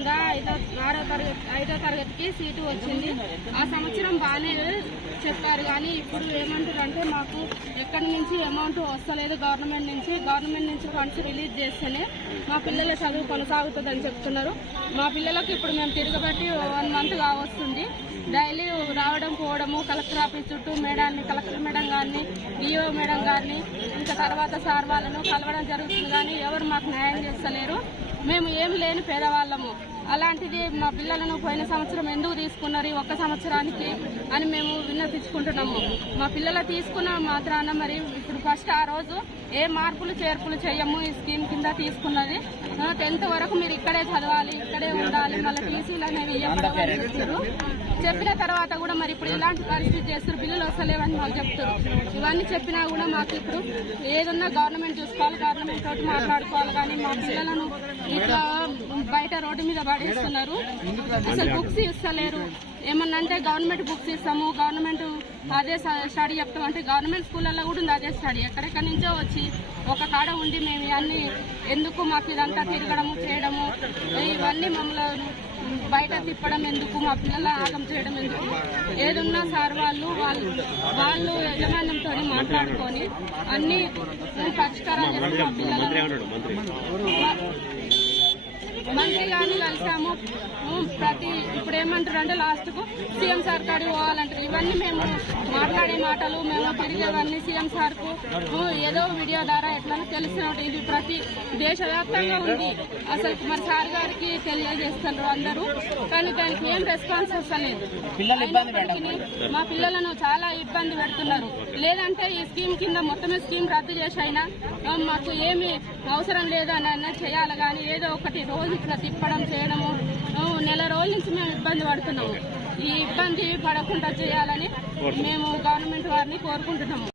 విధంగా ఐదో ఆరో తరగతి ఐదో తరగతికి సీటు వచ్చింది. ఆ సంవత్సరం బాగానే చెప్పారు కానీ ఇప్పుడు ఏమంటారు అంటే మాకు ఎక్కడి నుంచి అమౌంట్ వస్తలేదు గవర్నమెంట్ నుంచి. గవర్నమెంట్ నుంచి ఫండ్స్ రిలీజ్ చేస్తేనే మా పిల్లల చదువు కొనసాగుతుందని చెప్తున్నారు. మా పిల్లలకు ఇప్పుడు మేము తిరగబట్టి వన్ మంత్ కావస్తుంది డైలీ రావడం పోవడము కలెక్టర్ ఆఫీస్ చుట్టూ మేడాన్ని కలెక్టర్ మేడం గారిని డిఓ మేడం గారిని ఇంకా తర్వాత సార్ వాళ్ళను కలవడం జరుగుతుంది కానీ ఎవరు మాకు న్యాయం చేస్తలేరు. మేము ఏం లేని పేదవాళ్ళము. అలాంటిది మా పిల్లలను పోయిన సంవత్సరం ఎందుకు తీసుకున్నారు ఈ ఒక్క సంవత్సరానికి అని మేము విన్నపించుకుంటున్నాము మా పిల్లలు తీసుకున్న మాత్రాన మరి ఇప్పుడు ఫస్ట్ ఆ రోజు ఏ మార్పులు చేర్పులు చేయము ఈ స్కీమ్ కింద తీసుకున్నది. టెన్త్ వరకు మీరు ఇక్కడే చదవాలి ఇక్కడే ఉండాలి. మళ్ళీ టీసీలు అనేవి ఇవ్వడం చెప్పిన తర్వాత కూడా మరి ఇప్పుడు ఇలాంటి పరిస్థితి చేస్తారు? బిల్లులు వస్తలేవని మాకు చెప్తారు. ఇవన్నీ చెప్పినా కూడా మాకు ఇప్పుడు ఏదన్నా గవర్నమెంట్ చూసుకోవాలి గవర్నమెంట్ తోటి మాట్లాడుకోవాలి కానీ మా పిల్లలను ఇట్లా బయట రోడ్డు మీద పడేస్తున్నారు. అసలు బుక్స్ ఇస్తలేరు. ఏమన్నా అంటే గవర్నమెంట్ బుక్స్ ఇస్తాము గవర్నమెంట్ అదే స్టడీ చెప్తాం అంటే గవర్నమెంట్ స్కూళ్ళల్లో కూడా ఉంది అదే స్టడీ. ఎక్కడెక్కడి నుంచో వచ్చి ఒక కాడ ఉండి మేము ఇవన్నీ ఎందుకు మాకు ఇదంతా తిరగడము చేయడము ఇవన్నీ మమ్మల్ని బయట తిప్పడం ఎందుకు? మా పిల్లల ఆగం చేయడం ఎందుకు? ఏదున్నా సార్ వాళ్ళు వాళ్ళు వాళ్ళు యజమాన్యంతో మాట్లాడుకొని అన్ని పరిష్కారాలు మా పిల్లలను మంత్రి కలిసాము. ప్రతి ఇప్పుడు ఏమంటారు అంటే లాస్ట్కు సీఎం సార్ కాడికి పోవాలంటారు. ఇవన్నీ మేము మాట్లాడే మాటలు మేము తిరిగేవన్నీ సీఎం సార్కు ఉమ్, ఏదో వీడియో ద్వారా ఎట్లా తెలిసినట్టు ఇది ప్రతి దేశవ్యాప్తంగా ఉంది. అసలు మరి సార్ గారికి తెలియజేస్తున్నారు అందరూ. కానీ దానికి ఏం రెస్పాన్స్ వస్తలేదు. మా పిల్లలను చాలా ఇబ్బంది పెడుతున్నారు. లేదంటే ఈ స్కీమ్ కింద మొత్తమే స్కీమ్ రద్దు చేసి అయినా ఆ, మాకు ఏమి అవసరం లేదు అని అన్నా చేయాలి. కానీ ఏదో ఒకటి రోజు ఇట్లా తిప్పడం చేయడము. నెల రోజుల నుంచి మేము ఇబ్బంది పడుతున్నాము. ఈ ఇబ్బంది పడకుండా చేయాలని మేము గవర్నమెంట్ వారిని కోరుకుంటున్నాము.